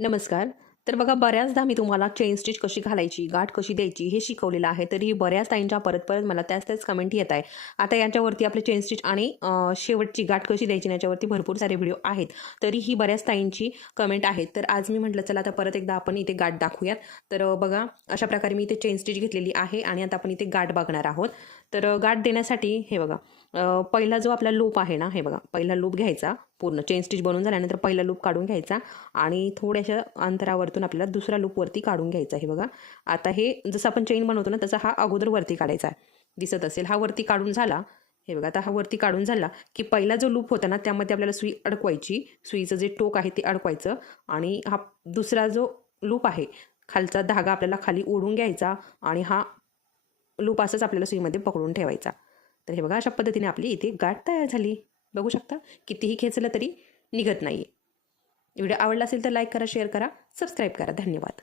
नमस्कार. तर बघा बऱ्याचदा मी तुम्हाला चेन स्टिच कशी घालायची गाठ कशी द्यायची हे शिकवलेलं आहे. तरी बऱ्याच ताईंच्या परत परत मला त्याच त्याच कमेंट येत आहे. आता यांच्यावरती आपले चेन स्टिच आणि शेवटची गाठ कशी द्यायची याच्यावरती भरपूर सारे व्हिडिओ आहेत. तरीही बऱ्याच ताईंची कमेंट आहेत. तर आज मी म्हटलं चला आता परत एकदा आपण इथे गाठ दाखवूयात. तर बघा अशा प्रकारे मी इथे चेन स्टिच घेतलेली आहे आणि आता आपण इथे गाठ बघणार आहोत. तर गाठ देण्यासाठी हे बघा पहिला जो आपला लूप आहे ना हे बघा पहिला लूप घ्यायचा पूर्ण चेन स्टिच बनवून झाल्यानंतर पहिला लूप काढून घ्यायचा आणि थोड्याशा अंतरावरतून आपल्याला दुसरा लूपवरती काढून घ्यायचा हे बघा. आता हे जसं आपण चेन बनवतो ना तसा हा अगोदर वरती काढायचा आहे. दिसत असेल हा वरती काढून झाला हे बघा आता हा वरती काढून झाला की पहिला जो लूप होता ना त्यामध्ये आपल्याला सुई अडकवायची सुईचं जे टोक आहे ते अडकवायचं आणि हा दुसरा जो लूप आहे खालचा धागा आपल्याला खाली ओढून घ्यायचा आणि हा लूप असंच आपल्याला सुईमध्ये पकडून ठेवायचा. तर हे बघा अशा पद्धतीने आपली इथे गाठ तयार झाली. बघू शकता कितीही खेचलं तरी निघत नाही व्हिडिओ आवडला असेल तर लाईक करा शेअर करा सबस्क्राईब करा. धन्यवाद.